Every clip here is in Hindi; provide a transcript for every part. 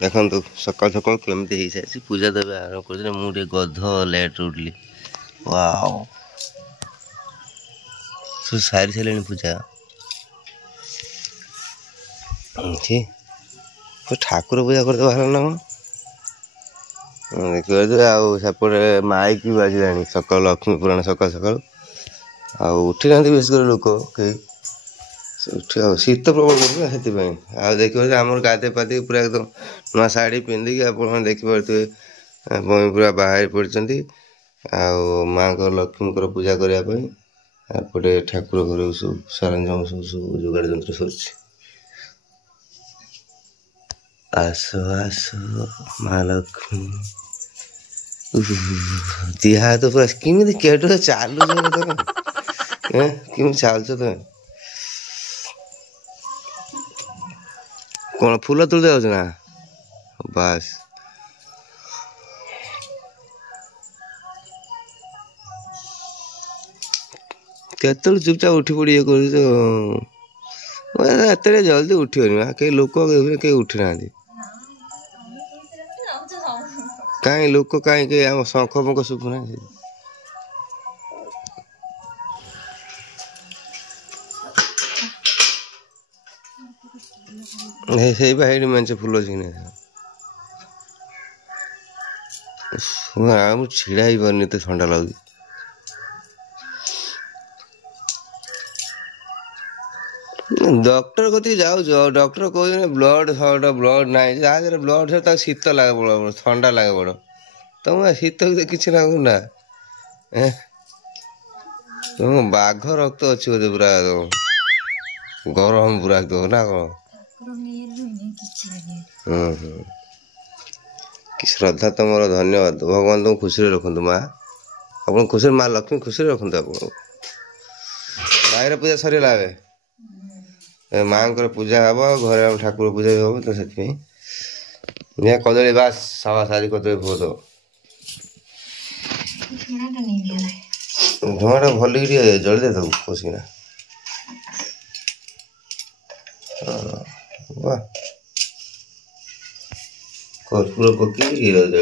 देखो सकाल सकाल केमती हो सारी पूजा देवे आरम्भ कर मुझे गध लेट उठली वाओ सब सारी सारे पूजा ठाकुर पूजा करते बाहर ना देखिए आपटे माइक भी बाजिला सकाल लक्ष्मी पुराण सकाल सकाल उठी ना बेस कर लोक कई उठी शीत प्रबल कर देखिए आम गाधे पाधे पूरा एकदम नुआ शाढ़ी पिंधिकी आप देखिपे पूरा बाहर पड़ते माँ को लक्ष्मी पूजा करने एपटे ठाकुर घर सब सरंजाम सब सब जोगाड़ जंत्र सर आस आस माँ लक्ष्मी दिहा तो पूरा किमी केट चालू तुम कि चालुच तुम कौन फूल तुलते जाऊँ ना बास केतल चुपचाप उठी पड़ी ये कर जल्दी उठिबनी कई लोक कहीं उठी ना कहीं लोक कहीं आम शंख फंख शुभुना से मेचे फुल छिड़ा ही पारनी तो ठंडा लगे डॉक्टर कति जाऊ डॉक्टर कह ब्लड ब्लड ना ब्लड से शीत लगे बड़ ठंडा लगे बड़ तुम शीत किसी लगुना तुम बाघ रक्त अच्छी बोधे पूरा गरम पूरा एकदम ना कौन कि श्रद्धा तुम धन्यवाद भगवान तुम खुशी रखु माँ आप खुशी माँ लक्ष्मी खुशी रखु आप बाहर पूजा सरला माँ पूजा हम घर ठाकुर पूजा भी हम तो से कदली बास सवा सारी कदली भोग दो धुआटा भल जली दे दू पशिना वाह कर्पूर पकी जल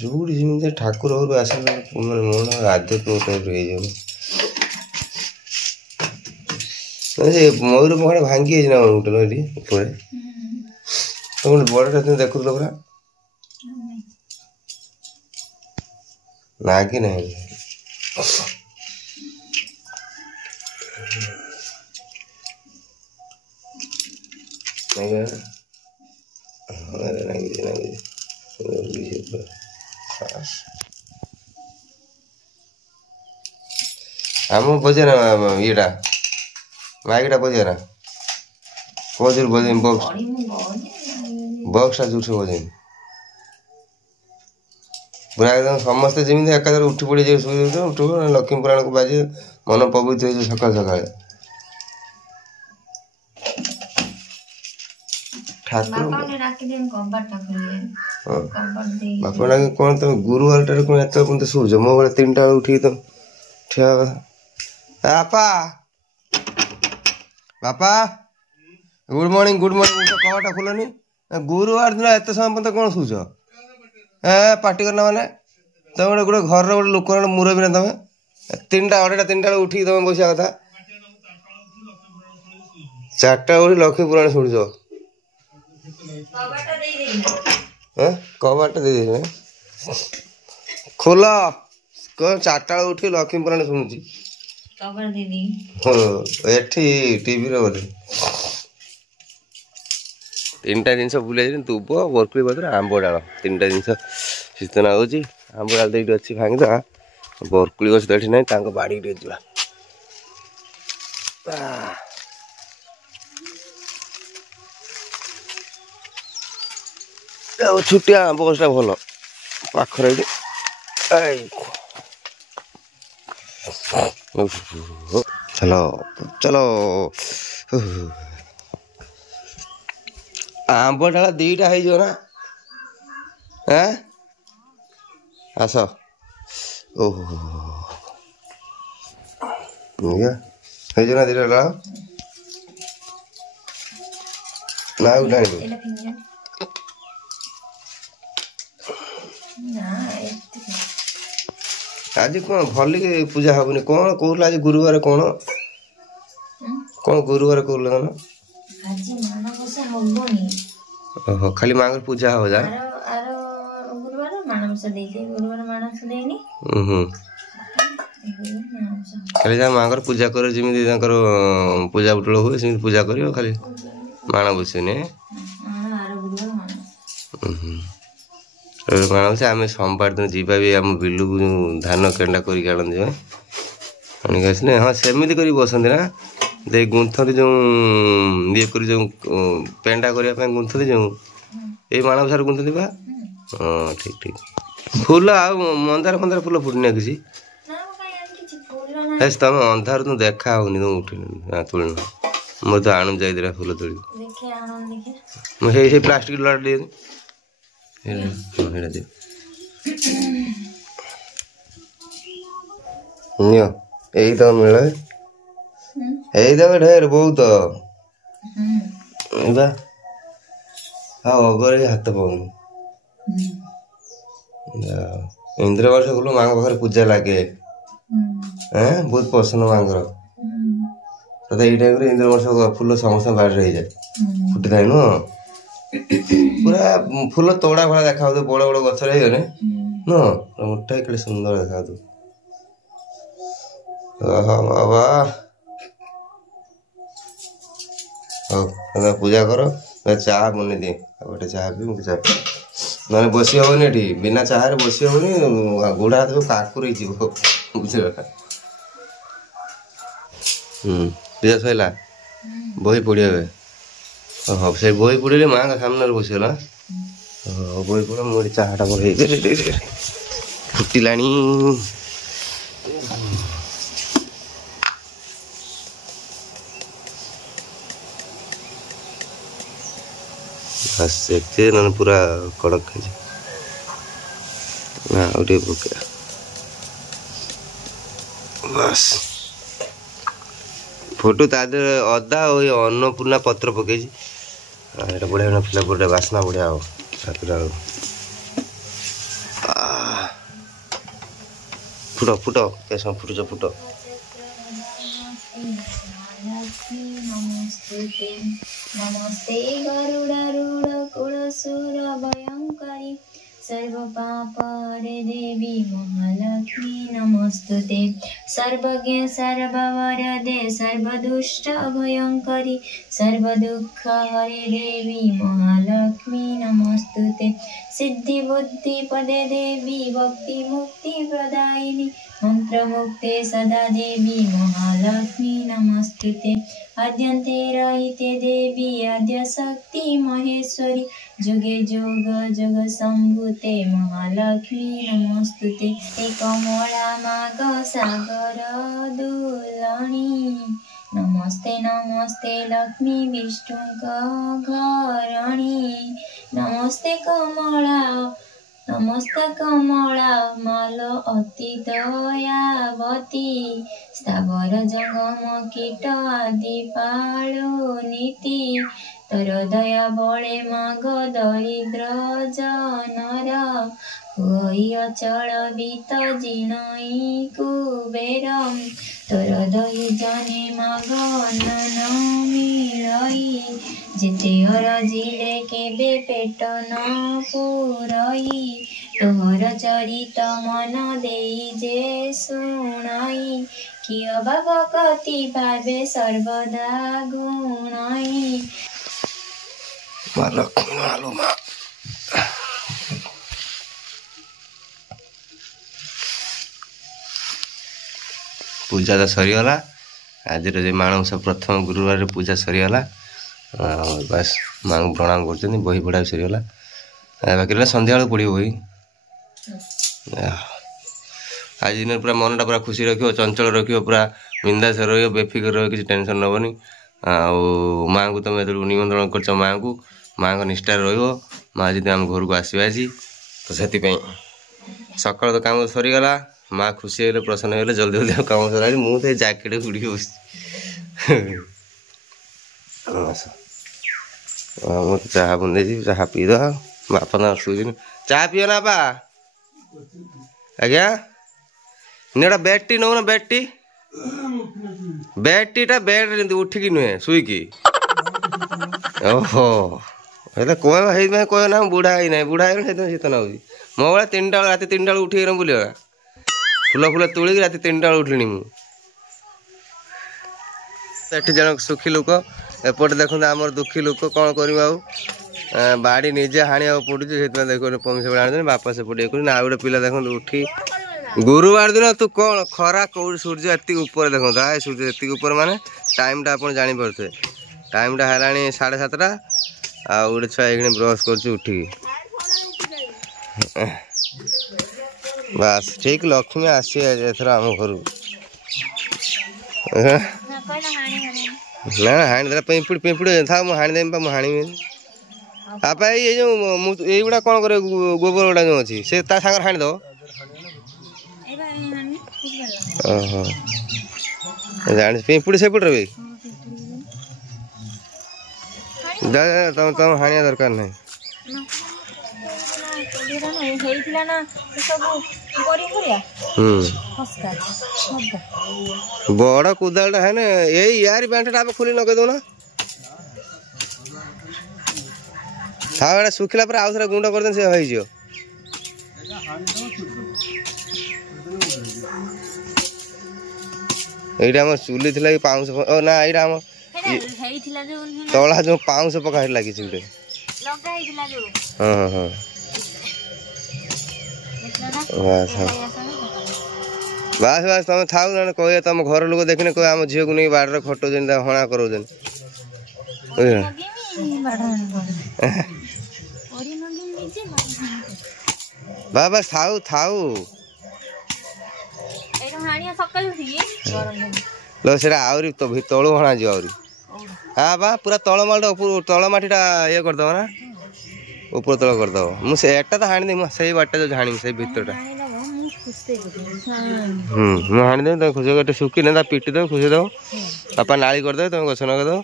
जो ठाकुर घर आस मन आध्यात्मिक टाइप मयूर पंखा भांगी ना गोटे ऊपर तुम बड़ा देखु पूरा ना कि नहीं आम बजे ना ये माइकटा बजे ना कौन बजे बक्स बक्सटा जो बजे पूरा एकदम समस्ते जमी एकाधर उठी पड़ी जाए उठ लक्ष्मी पुराण को बाजे मन पवित्र हो सका सका ठाकुर बापा डाक कौन तुम गुरुवार टाइम कौन एत पर्यटन शोच मो भाई 3टा बेल उठिक तुम ठिया बापा बापा गुड मॉर्निंग कबाटा खोलनी गुरुवार दिन एत समय पर्यटन कौन शोच पार्टी करना माने तुम गोटे घर गोटे लोक मुरबी ना तुम 3टा 3टा उठिक तुम बसा कथा 4टा बेल लक्ष्मी पुराण शुणुच कबाट दे खोल कौन 4टा उठी लक्ष्मी पुराण शुणुची टीवी बोधे 3टा जिन बुले दुब बरकुली पत्र आंब डाल 3टा जिन शीतन होगी आंब डाल तो ये अच्छी भांगीदा बरकुली गछ तो ये ना बाड़ी जा छुटिया आंब गछटा भल पाखर चलो चलो आंब डाला 2टा हो ना आस ओहो ना 2टा डाला ना उठा आज कौन भल के पूजा हबनी कौन कहला आज गुरुवार कौन कौन गुरुवार कहला ना आज मानवसा हबनी ओहो खाली मांगर पूजा हो जा आरो गुरुवार मानवसा देते गुरुवार मानवसा देनी खाली जा मांगर पूजा कर जिमिति तांकर पूजा उठल हुए सिमिति पूजा करियो खाली माण बसिने आरो गुरुवार मानवसा आम सोमवार दिन जीवा भी आम बिलू को धान केंडा करके आनंदी आनिक आसने हाँ सेमती कर बसती ना दे गुंथती जो ये कर जो पेंडा करने गुंथती जो ये माणवसार गुंथती बा हाँ ठीक ठीक फूल आ मंदार फंदार फूल फुटना किसी तुम अंधार तुम देखा होनी तुम उठ तुल मोर तो आणु जाए फूल तोड़ी मुझे प्लास्टिक लड़ा दिए यही तो मिले यही तो ढेर बहुत हाँ अगर हाथ पाऊनी इंद्र वर्ष फूल माँ पाखे पूजा लगे बहुत पसंद मांगर तो ये टाइम इंद्र वर्ष फूल समस्त बाड़ी रही जाए फुटी था नुह पूरा फूल तोड़ा भाड़ा देखा बड़ बड़ गच रही नुह मोटा के सुंदर देखा बाबा पूजा कर चाह बन दिए गोटे चाह पी चाह ना बसी हेनी ये बिना चाह बसी हेनी गोड़ा हाथ सब काकुर बुझल पूजा सैला बही पड़े हाँ से बही पड़े माँ का सामने बसीगला बही पड़ा मुझे चाहटा मोर फुटिला देखते ना पूरा कड़क खाई ना पका बस फोटो तादे अदा और अन्नपूर्णा पत्र पकई बढ़िया फ्लेवर बास्ना बढ़िया हो फुट फुट कैसा फुटुच फुट नमस्ते गरुडारूढ कुलसुर भयङ्करी सर्व पाप हरे देवी महालक्ष्मी नमस्तुते सर्वज्ञ सर्ववरदे सर्वदुष्ट भयङ्करी सर्वदुःख हरे देवी महालक्ष्मी नमस्तुते सिद्धि बुद्धि पदे देवी भक्ति मुक्ति प्रदायिनी मंत्रमुक्ते सदा देवी महालक्ष्मी नमस्तुते आद्यन्ते रहिते देवी आद्य शक्ति महेश्वरी जुगे जोग जग संभूते महालक्ष्मी नमस्तुते कमला माग सागर दुलणी नमस्ते नमस्ते लक्ष्मी विष्णु घरणी नमस्ते कमला माल अति दयावती स्थावर जंगम कीट आदि पालो नीति तर दया बळे माग दरिद्र जनर हुई अचल बीत जिणई कुबेर तर दही जने माग अन्न मिलई जेते हरजिले केबे पेट न पुरई तोहर चरित मन देई जे सुनाई किय भगति भावे सर्वदा गुणाई पूजा तो सरीगला आज माणस प्रथम गुरुवार पूजा सरीगला बस माँ को प्रणाम कर बही पढ़ा भी सरीगला बाकी संध्या बेल पढ़ी बही आज दिन पूरा मन टा पूरा खुशी रखियो चंचल रखियो पूरा बिंदास रहियो बेफिकर रहियो किसी टेंशन नबनी माँ को तुम जो निमंत्रण कर माँ को माँ को निष्ठा रहियो माँ जी आम घर को आसवा आज तो से सकाल तो काम सरीगला माँ खुशी होले प्रसन्न होले जल्दी जल्दी काम सर मुझे जैकेट गुड़ी बस ମୁଁ ଚାହା ବନେଇଛି ଚାହା ପିଇଦବା ବାପା ନା ଶୋଇଛନ୍ତି ଚାହା ପିଅ ନା ବାପା ଆଜ୍ଞା ନିଟା ବେଡ୍ଟି ନଉନ ବେଡ୍ଟିଟା ବେଡ୍ରେ ଯେମିତି ଉଠିକି ନୁହେଁ ଶୋଇକି ଓହୋ ହେଲେ କହିବ ସେଇଥିପାଇଁ କହିବ ନା ବୁଢ଼ା ହେଇନାହିଁ ବୁଢ଼ା ହେଇଗଲେ ସେଇଥିପାଇଁ ଶୀତ ନାଗୁଛି ମୋ ଭଳିଆ 3ଟା ବେଳେ ରାତି 3ଟା ବେଳେ ଉଠିକି ବୁଲିବା ଫୁଲ ତୋଳିକି ରାତି 3ଟା ବେଳେ ଉଠିଲିଣି ମୁଁ ଏଠି ଜଣ ସୁଖୀ ଲୋକ ଏପଟେ ଦେଖନ୍ତୁ ଆମର ଦୁଃଖୀ ଲୋକ କ'ଣ କରିବୁ ଆଉ ବାଡ଼ି ନିଜେ ହାଣିବାକୁ ପଡ଼ୁଛି ସେଥିପାଇଁ ଦେଖନ୍ତୁ ପମିଶା ବେଳେ ଆଣିଛନ୍ତି ବାପା ସେପଟେ ଇଏ କରୁଛନ୍ତି ଆଉ ଗୋଟେ ପିଲା ଦେଖନ୍ତୁ ଉଠି ଗୁରୁବାର ଦିନ ତୁ କ'ଣ ଖରା କେଉଁଠି ସୂର୍ଯ୍ୟ ଏତିକି ଉପରେ ଦେଖନ୍ତୁ ଆଏ ସୂର୍ଯ୍ୟ ଏତିକି ଉପରେ ମାନେ ଟାଇମ୍ଟା ଆପଣ ଜାଣିପାରୁଥିବେ ଟାଇମ୍ଟା ହେଲାଣି 7:30 ଆଉ ଗୋଟେ ଛୁଆ ଏଇଖିଣି ବ୍ରସ୍ କରୁଛି ଉଠିକି ବାସ୍ ଠିକ୍ ଲକ୍ଷ୍ମୀ ଆସିବେ ଏଥର ଆମ ଘରକୁ ନା ହାଣିଦେଲା ପିମ୍ପୁଡ଼ି ଥାଉ ମୁଁ ହାଣିଦେବି ମୁଁ ହାଣିବିନି ବାପା ଏଇ ଯେଉଁ ଏଇଗୁଡ଼ା କ'ଣ କରିବ ଗୋବର ଗୁଡ଼ା ଯେଉଁ ଅଛି ସେ ତା ସାଙ୍ଗରେ ହାଣିଦେବ ଓହୋ ଜାଣି ପିମ୍ପୁଡ଼ି ସେପଟେ ରହିବେ ତମ ହାଣିବା ଦରକାର ନାହିଁ ବଡ଼ କୋଦାଳଟା ହେନେ ଏଇ ୟାରି ବାଣ୍ଟଟା ଆମେ ଖୋଲି ନଗେଇ ଦଉନା ଥାଉ ଏଇଟା ଶୁଖିଲା ପରେ ଆଉ ଥରେ ଗୁଣ୍ଡ କରିଦେଲେ ସେ ହେଇଯିବ ଏଇଟା ଆମର ଚୁଲି ଥିଲା କି ପାଉଁଶ ନା ଏଇଟା ଆମ ତଳା ଯେଉଁ ପାଉଁଶ ପକା ହେଠି ଲାଗିଛି ଗୋଟେ ହଁ ହଁ ବାସ୍ ବାସ୍ ତମେ ଥାଉ ନହେଲେ କହିବେ ତମ ଘର ଲୋକ ଦେଖିନେ କହିବେ ଆମ ଝିଅକୁ ନେଇ ବାଡ଼ିରେ ଖଟଉଛନ୍ତି ତା ହଣା କରାଉଛନ୍ତି ବାସ୍ ଥାଉ ଥାଉ ସେଟା ଆହୁରି ତଳୁ ହଣାଯିବ ଆହୁରି ହଁ ବା ପୁରା ତଳ ମାଟିଟା ଇଏ କରିଦେବ ନା ଉପର ତଳ କରିଦେବ ମୁଁ ସେ ଏଟା ତ ହାଣିଦେବି ମୁଁ ସେଇ ବାଟଟା ଯେଉଁ ହାଣିବି ସେଇ ଭିତରଟା ମୁଁ ହାଣିଦେବି ତମେ ଖୁସି ଗୋଟେ ଶୁଖିଲେ ତା ପିଟି ଦେବ ଖୁସି ଦେବ ବାପା ନାଳି କରିଦେବେ ତମେ ଗଛ ନଗେଇଦେବ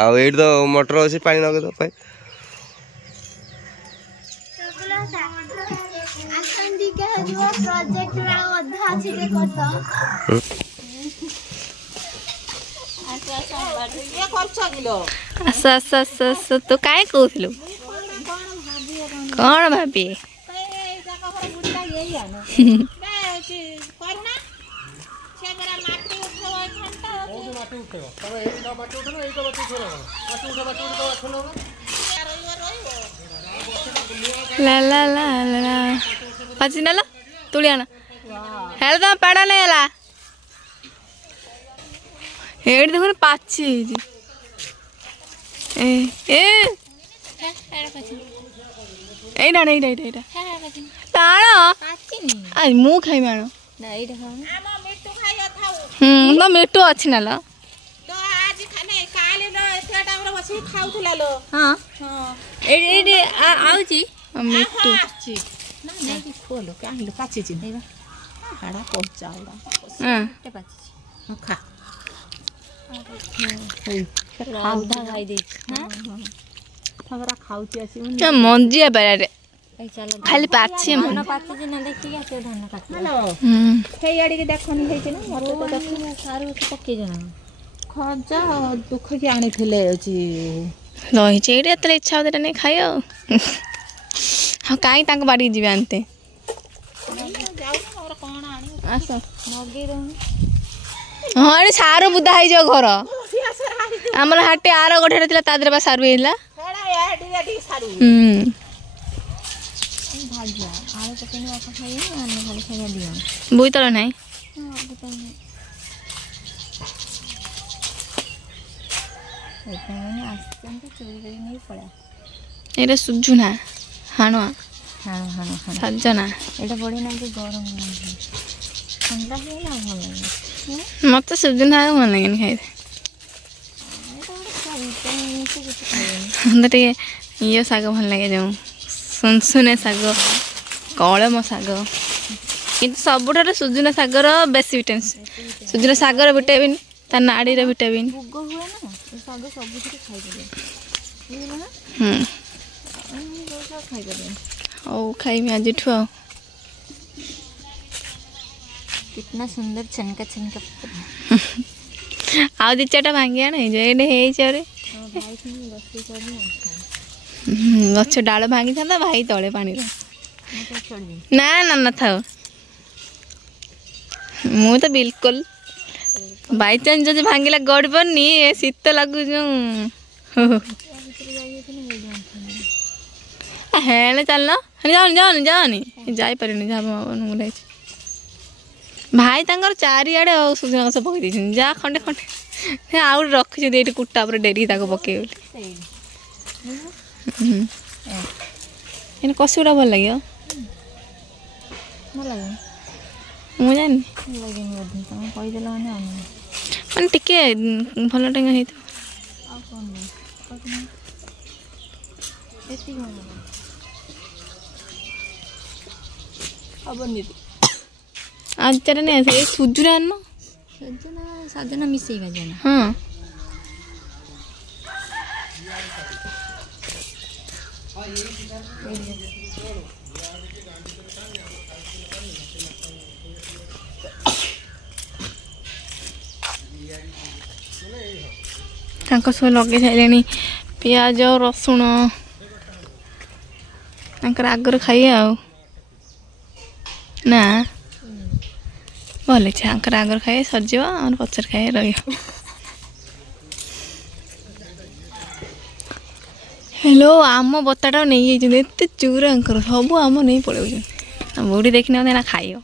ଆଉ ଏଇଠି ତ ମଟର ଅଛି ପାଣି ନଗେଇଦେବ ପାଇଁ ଆସ ତୁ କାଇଁ କହୁଥିଲୁ କ'ଣ ଭାବି ପାଚି ନେଲ ତୁଳି ଆଣ ହେଲେ ତମ ପାଡ଼ ନେଇଗଲା ଏଇଠି ଦେଖୁନ ପାଚି ହେଇଛି ଏଇଟା ଟାଣ ମୁଁ ଖାଇବି ଆଣ ତ ମିଠୁ ଅଛି ନା ଲ ଆଉଛି ମିଠୁ ମଞ୍ଜିଆ ବେଳାରେ ଖାଲି ପାଚି ଖଜା ଦୁଃଖ କି ଆଣିଥିଲେ ରହିଛି ଏଇଠି ଏତେ ଇଚ୍ଛା ହଉଛି ନେଇ ଖାଇ ଆଉ କାହିଁ ତାଙ୍କ ବାଡ଼ିକି ଯିବେ ଆଣିତେ ହଁ ଏଠି ସାର ବୁଦା ହେଇଯିବ ଘର ଆମର ହାଟେ ଆର ଗୋଟାରେ ଥିଲା ତା ଦେହରେ ବା ସାରୁ ହେଇଥିଲା ବୋଇତାଳ ନାହିଁ ଏଇଟା ସୁଜୁନା ହାଣୁଆ ସଜନା ଏଇଟା ବଢ଼ିଆ ନାଇଁ ଗରମ ଥଣ୍ଡା ହେଇଗଲା ଭଲ ଲାଗେ ମତେ ସୁଜୁନା ଭଲ ଲାଗେନି ଖାଇତେ ମତେ ଟିକେ ଇଏ ଶାଗ ଭଲ ଲାଗେ ଯେଉଁ ସୁନସୁନିଆ ଶାଗ କଳମ ଶାଗ କିନ୍ତୁ ସବୁଠାରୁ ସୁଜୁନା ଶାଗର ବେଶୀ ଭିଟାମିନ୍ ସୁଜୁନା ଶାଗର ଭିଟାମିନ୍ ତା ନାଡ଼ିର ଭିଟାମିନ୍ ଖାଇପାରିବି ହଉ ଖାଇବି ଆଜିଠୁ ଆଉ कितना सुंदर छनका छनका ଆଉ ଦି ଚାରିଟା ଭାଙ୍ଗି ଆଣେ ଏଇଠି ହେଇଛି ଆହୁରି ଗଛ ଡାଳ ଭାଙ୍ଗିଥାନ୍ତା ଭାଇ ତଳେ ପାଣିର ନା ନା ନଥାଉ ମୁଁ ତ ବିଲକୁଲ ବାଇଚାନ୍ସ ଯଦି ଭାଙ୍ଗିଲା ଗଡ଼ି ପାରୁନି ଶୀତ ଲାଗୁଛି ହେଲେ ଚାଲୁନ ଯାଉନି ଯାଉନି ଯାଉନି ଯାଇପାରିନି ଯାହା ଭାଇ ତାଙ୍କର ଚାରିଆଡ଼େ ଆଉ ସୁଜନା ଗଛ ପକେଇ ଦେଇଛନ୍ତି ଯାହା ଖଣ୍ଡେ ଖଣ୍ଡେ ଆଉ ଗୋଟେ ରଖିଛନ୍ତି ଏଇଠି କୁଟା ଉପରେ ଡେରି ତାକୁ ପକେଇବେ ବୋଲି ଏଇନେ କଷି ଗୁଡ଼ା ଭଲ ଲାଗିବ ମୁଁ ଜାଣିନି କହିଦେଲ ମାନେ ମାନେ ଟିକେ ଭଲ ଟେଙ୍ଗା ହେଇଥିବ ଆଚାର ନେଇ ଆସ ଏଇ ସୁଜୁରା ଆଣିନ ସଜନା ସଜନା ମିଶେଇବା ଜଣ ହଁ ତାଙ୍କ ସବୁ ଲଗେଇ ସାରିଲେଣି ପିଆଜ ରସୁଣ ତାଙ୍କର ଆଗରୁ ଖାଇବା ଆଉ ନା ଭଲ ଇଚ୍ଛା ତାଙ୍କର ଆଗରୁ ଖାଇବା ସରିଯିବ ଆମର ପଛରେ ଖାଇବା ରହିବ ହ୍ୟାଲୋ ଆମ ବତାଟା ନେଇଯାଇଛନ୍ତି ଏତେ ଚୁରାଙ୍କର ସବୁ ଆମ ନେଇ ପଳେଇଛନ୍ତି ବୁଢ଼ୀ ଦେଖିନାହାନ୍ତି ନା ଖାଇବ